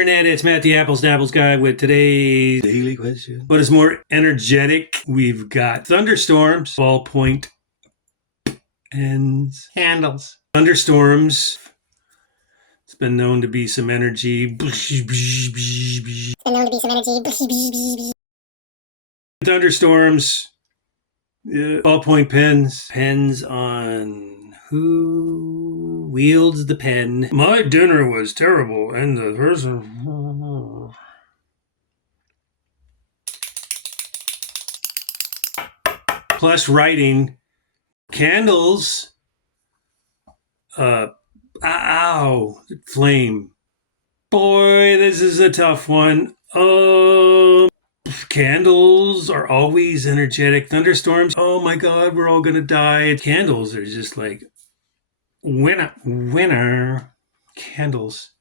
Internet, it's Matt the Apples Dapples guy with today's daily question. What is more energetic? We've got thunderstorms, ballpoint pens, handles. Thunderstorms, it's been known to be some energy. Thunderstorms, ballpoint pens, pens on who wields the pen. My dinner was terrible, and the person. Plus writing, candles, flame. Boy, this is a tough one. Candles are always energetic. Thunderstorms, oh my God, we're all gonna die. Candles are just like winner. Candles.